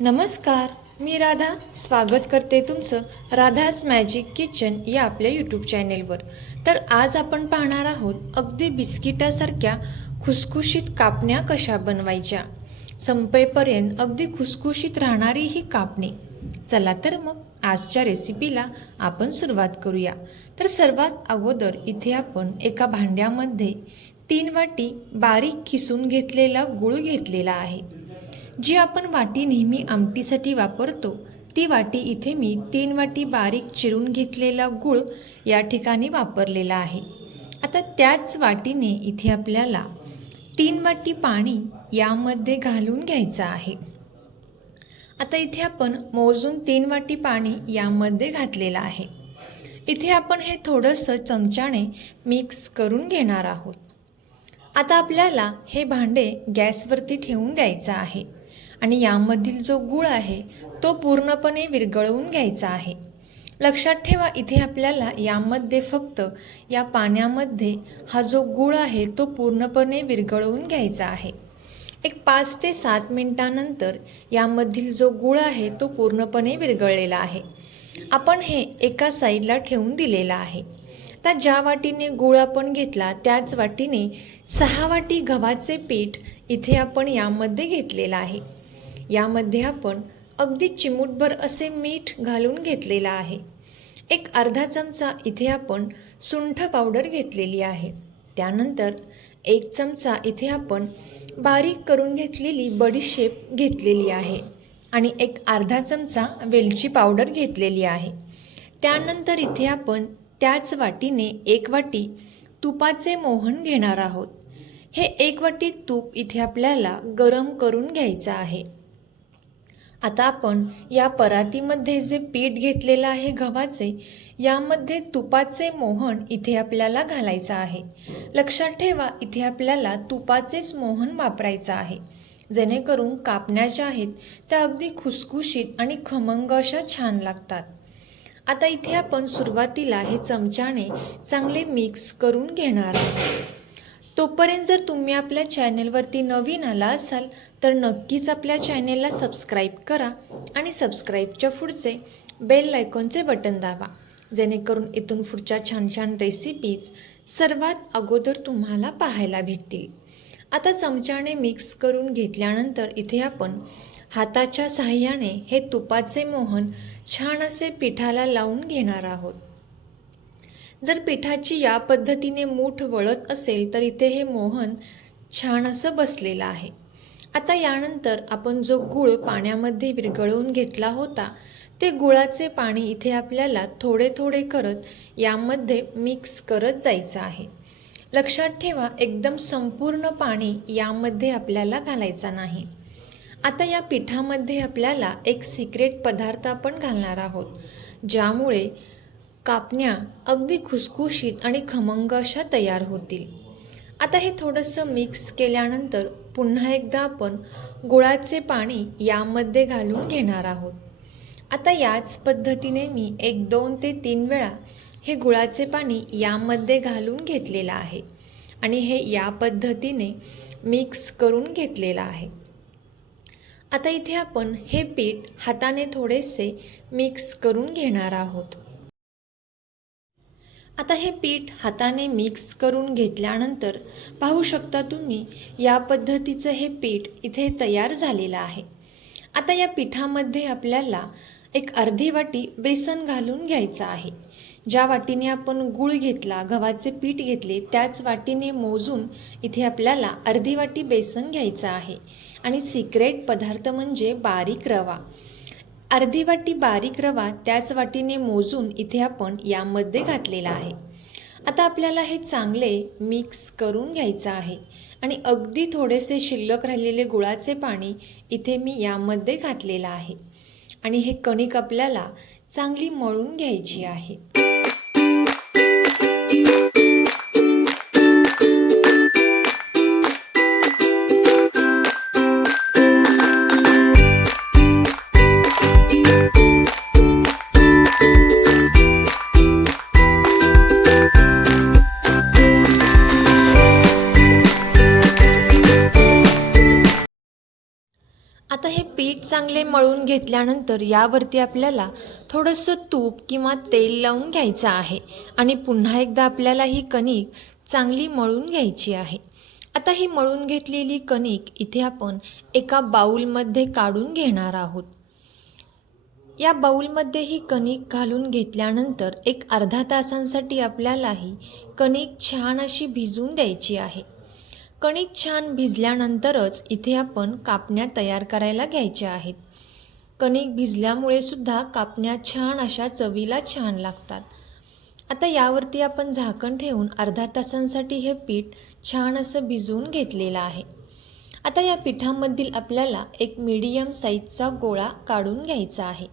नमस्कार मी राधा. स्वागत करते तुमचं राधाच मॅजिक किचन या आपल्या यूट्यूब चॅनेलवर तर आज आपण पाहणार आहोत अगदी बिस्किटासारख्या खुसखुशीत कापण्या कशा बनवायच्या? संपेपर्यंत अगदी खुसखुशीत राहणारी ही कापणी. चला तर मग आजच्या रेसिपीला आपण सुरुवात करूया. तर सर्वात अगोदर इथे आपण एका भांड्यामध्ये तीन वाटी बारीक किसून घेतलेला गूळ घेतलेला आहे. जी आपण वाटी नेहमी आमटीसाठी वापरतो ती वाटी इथे मी तीन वाटी बारीक चिरून घेतलेला गूळ या ठिकाणी वापरलेला आहे. आता त्याच वाटीने इथे आपल्याला तीन वाटी पाणी यामध्ये घालून घ्यायचं आहे. आता इथे आपण मोजून तीन वाटी पाणी यामध्ये घातलेलं आहे. इथे आपण हे थोडंसं चमच्याने मिक्स करून घेणार आहोत. आता आपल्याला हे भांडे गॅसवरती ठेवून द्यायचं आहे. आणि यामधील जो गूळ आहे तो पूर्णपणे विरघळवून घ्यायचा आहे. लक्षात ठेवा इथे आपल्याला यामध्ये फक्त या पाण्यामध्ये हा जो गूळ आहे तो पूर्णपणे विरघळवून घ्यायचा आहे. एक पाच ते सात मिनटानंतर यामधील जो गूळ आहे तो पूर्णपणे विरघळलेला आहे. आपण हे एका साईडला ठेवून दिलेला आहे. आता ज्या वाटीने गूळ आपण घेतला त्याच वाटीने सहा वाटी गव्हाचे पीठ इथे आपण यामध्ये घेतलेलं आहे. यामध्ये आपण अगदी चिमूटभर असे मीठ घालून घेतलेलं आहे. एक अर्धा चमचा इथे आपण सुंठ पावडर घेतलेली आहे. त्यानंतर एक चमचा इथे आपण बारीक करून घेतलेली बडीशेप घेतलेली आहे आणि एक अर्धा चमचा वेलची पावडर घेतलेली आहे. त्यानंतर इथे आपण त्याच वाटीने एक वाटी तुपाचे मोहन घेणार आहोत. हे एक वाटी तूप इथे आपल्याला गरम करून घ्यायचं आहे. आता आपण या परातीमध्ये जे पीठ घेतलेलं आहे गव्हाचे यामध्ये तुपाचे मोहन इथे आपल्याला घालायचं आहे. लक्षात ठेवा इथे आपल्याला तुपाचेच मोहन वापरायचं आहे. जेणेकरून कापण्या ज्या आहेत त्या अगदी खुसखुशीत आणि खमंग अशा छान लागतात. आता इथे आपण सुरुवातीला हे चमच्याने चांगले मिक्स करून घेणार आहोत. तोपर्यंत जर तुम्ही आपल्या चॅनेलवरती नवीन आला असाल तर नक्कीच आपल्या चॅनेलला सबस्क्राईब करा आणि सबस्क्राईबच्या पुढचे बेल आयकॉनचे बटन दाबा. जेणेकरून इथून पुढच्या छान छान रेसिपीज सर्वात अगोदर तुम्हाला पाहायला भेटतील. आता चमच्याने मिक्स करून घेतल्यानंतर इथे आपण हाताच्या साह्याने हे तुपाचे मोहन छान असे पिठाला लावून घेणार आहोत. जर पिठाची या पद्धतीने मूठ वळत असेल तर इथे हे मोहन छान असं बसलेलं आहे. आता यानंतर आपण जो गूळ पाण्यामध्ये विरघळवून घेतला होता ते गुळाचे पाणी इथे आपल्याला थोडे थोडे करत यामध्ये मिक्स करत जायचं आहे. लक्षात ठेवा एकदम संपूर्ण पाणी यामध्ये आपल्याला घालायचा नाही. आता या पिठामध्ये आपल्याला एक सिक्रेट पदार्थ आपण घालणार आहोत ज्यामुळे कापण्या अगदी खुसखुशीत आणि खमंग अशा तयार होतील. आता हे थोडंसं मिक्स केल्यानंतर पुन्हा एकदा आपण गुळाचे पाणी यामध्ये घालून घेणार आहोत. आता याच पद्धतीने मी एक दोन ते तीन वेळा हे गुळाचे पाणी यामध्ये घालून घेतलेलं आहे आणि हे या पद्धतीने मिक्स करून घेतलेलं आहे. आता इथे आपण हे पीठ हाताने थोडेसे मिक्स करून घेणार आहोत. आता हे पीठ हाताने मिक्स करून घेतल्यानंतर पाहू शकता तुम्ही या पद्धतीचं हे पीठ इथे तयार झालेलं आहे. आता या पिठामध्ये आपल्याला एक अर्धी वाटी बेसन घालून घ्यायचं आहे. ज्या वाटीने आपण गूळ घेतला गव्हाचे पीठ घेतले त्याच वाटीने मोजून इथे आपल्याला अर्धी वाटी बेसन घ्यायचं आहे. आणि सिक्रेट पदार्थ म्हणजे बारीक रवा. अर्धी वाटी बारीक रवा त्याच वाटीने मोजून इथे आपण यामध्ये घातलेला आहे. आता आपल्याला हे चांगले मिक्स करून घ्यायचं आहे आणि अगदी थोडेसे शिल्लक राहिलेले गुळाचे पाणी इथे मी यामध्ये घातलेलं आहे. आणि हे कणिक आपल्याला चांगली मळून घ्यायची आहे. आता हे पीठ चांगले मळून घेतल्यानंतर यावरती आपल्याला थोडंसं तूप किंवा तेल लावून घ्यायचं आहे. आणि पुन्हा एकदा आपल्याला ही कणिक चांगली मळून घ्यायची आहे. आता ही मळून घेतलेली कणिक इथे आपण एका बाऊलमध्ये काढून घेणार आहोत. या बाऊलमध्ये ही कणिक घालून घेतल्यानंतर एक अर्धा तासांसाठी आपल्याला ही कणिक छान अशी भिजून द्यायची आहे. कणिक छान भिजल्यानंतरच इथे आपण कापण्या तयार करायला घ्यायच्या आहेत. कणिक भिजल्यामुळे सुद्धा कापण्या छान अशा चवीला छान लागतात. आता यावरती आपण झाकण ठेवून अर्धा तासांसाठी हे पीठ छान असं भिजवून घेतलेलं आहे. आता या पिठामधील आपल्याला एक मीडियम साईजचा गोळा काढून घ्यायचा आहे.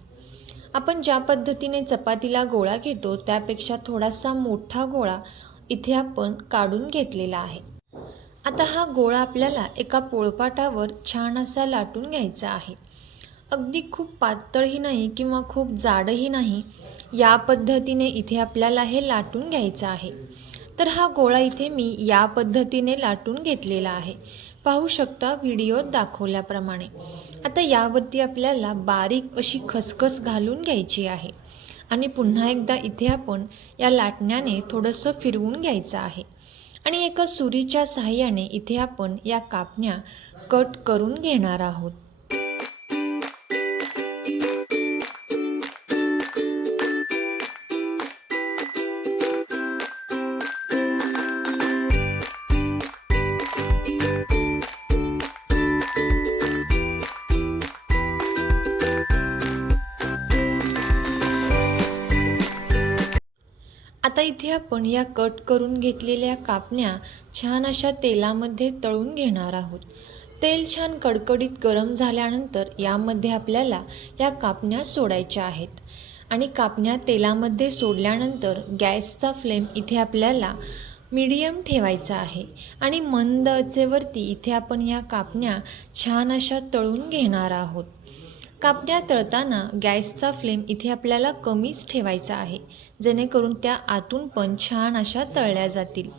आपण ज्या पद्धतीने चपातीला गोळा घेतो त्यापेक्षा थोडासा मोठा गोळा इथे आपण काढून घेतलेला आहे. आता हा गोळा आपल्याला एका पोळपाटावर छान असा लाटून घ्यायचा आहे. अगदी खूप पातळही नाही किंवा खूप जाडही नाही या पद्धतीने इथे आपल्याला हे लाटून घ्यायचं आहे. तर हा गोळा इथे मी या पद्धतीने लाटून घेतलेला आहे. पाहू शकता व्हिडिओत दाखवल्याप्रमाणे. आता यावरती आपल्याला बारीक अशी खसखस घालून घ्यायची आहे. आणि पुन्हा एकदा इथे आपण या लाटण्याने थोडंसं फिरवून घ्यायचं आहे. आणि एका सुरीच्या सहाय्याने इथे आपण या कापण्या कट करून घेणार आहोत. आता इथे आपण या कट करून घेतलेल्या कापण्या छान अशा तेलामध्ये तळून घेणार आहोत. तेल छान कडकडीत गरम झाल्यानंतर यामध्ये आपल्याला या कापण्या सोडायच्या आहेत. आणि कापण्या तेलामध्ये सोडल्यानंतर गॅसचा फ्लेम इथे आपल्याला मीडियम ठेवायचा आहे. आणि मंद अचेवरती इथे आपण या कापण्या छान अशा तळून घेणार आहोत. कापण्या तळताना गॅसचा फ्लेम इथे आपल्याला कमीच ठेवायचा आहे जेणेकरून त्या आतून पण छान अशा तळल्या जातील.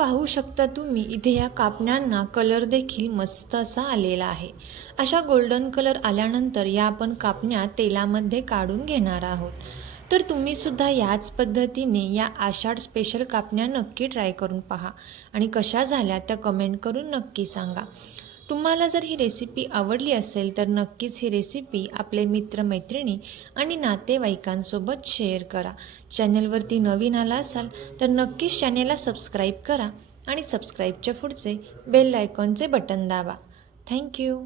पाहू शकता तुम्ही इथे या कापण्यांना कलर देखील मस्त असा आलेला आहे. अशा गोल्डन कलर आल्यानंतर या आपण कापण्या तेलामध्ये काढून घेणार आहोत. तर तुम्ही सुद्धा याच पद्धतीने या आषाढ स्पेशल कापण्या नक्की ट्राय करून पहा. आणि कशा झाल्या त्या कमेंट करून नक्की सांगा. तुम्हाला जर ही रेसिपी आवडली असेल तर नक्कीच ही रेसिपी आपले मित्रमैत्रिणी आणि नातेवाईकांसोबत शेअर करा. चॅनलवरती नवीन आला असाल तर नक्कीच चॅनेलला सबस्क्राईब करा आणि सबस्क्राईबच्या पुढचे बेल आयकॉनचे बटन दाबा. Thank you